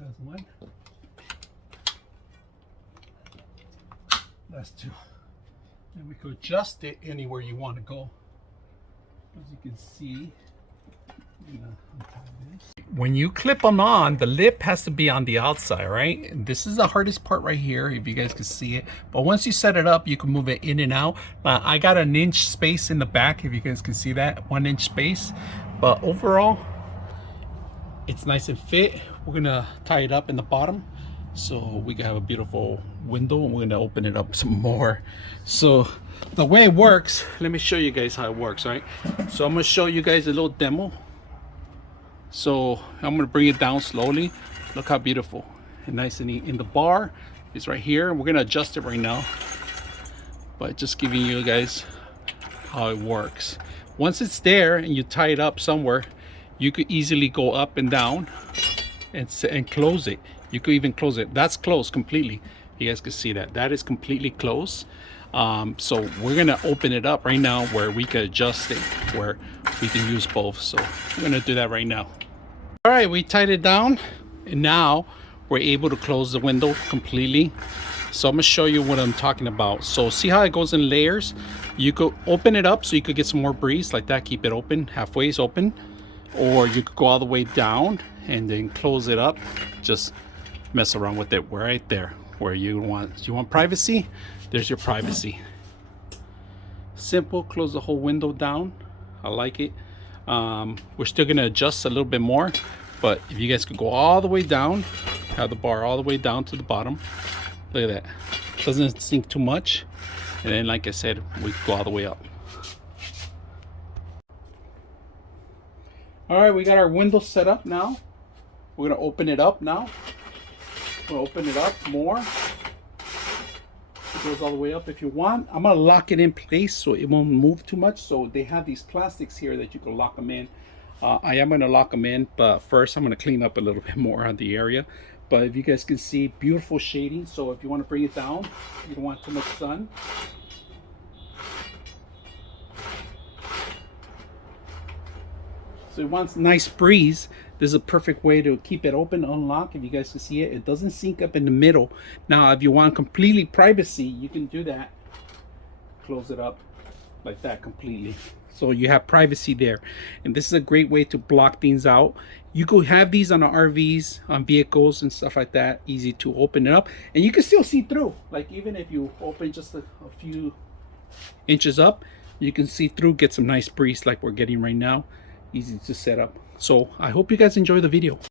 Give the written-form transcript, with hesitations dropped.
That's one. That's two. And we could adjust it anywhere you want to go. As you can see, when you clip them on, the lip has to be on the outside, right? And this is the hardest part right here, if you guys can see it. But once you set it up, you can move it in and out. I got an inch space in the back, if you guys can see that, 1 inch space. But overall, it's nice and fit. We're gonna tie it up in the bottom so we can have a beautiful window, and we're gonna open it up some more. So the way it works, let me show you guys how it works, right? So I'm gonna show you guys a little demo. So I'm gonna bring it down slowly. Look how beautiful and nice and neat. In the bar is right here, and we're gonna adjust it right now, but just giving you guys how it works. Once it's there and you tie it up somewhere, you could easily go up and down and close it. You could even close it. That's closed completely. You guys can see that. That is completely closed. So we're gonna open it up right now where we can adjust it, where we can use both. So we're gonna do that right now. All right, we tied it down, and now we're able to close the window completely. So I'm gonna show you what I'm talking about. So see how it goes in layers? You could open it up so you could get some more breeze like that. Keep it open, halfway open. Or you could go all the way down and then close it up. Just mess around with it right there where you want privacy. There's your privacy. Simple. Close the whole window down. I like it. We're still gonna adjust a little bit more, but if you guys could go all the way down, have the bar all the way down to the bottom. Look at that. Doesn't sink too much. And then, like I said, we go all the way up. All right, we got our window set up now. We're gonna open it up now. We'll open it up more. It goes all the way up if you want. I'm gonna lock it in place so it won't move too much. So they have these plastics here that you can lock them in. I am gonna lock them in, but first I'm gonna clean up a little bit more on the area. But if you guys can see, beautiful shading. So if you want to bring it down, you don't want too much sun. So it wants nice breeze. This is a perfect way to keep it open, unlock. If you guys can see it, it doesn't sink up in the middle. Now, if you want completely privacy, you can do that. Close it up like that completely. So you have privacy there. And this is a great way to block things out. You could have these on the RVs, on vehicles and stuff like that. Easy to open it up. And you can still see through. Like even if you open just a few inches up, you can see through, get some nice breeze like we're getting right now. Easy to set up. So I hope you guys enjoy the video.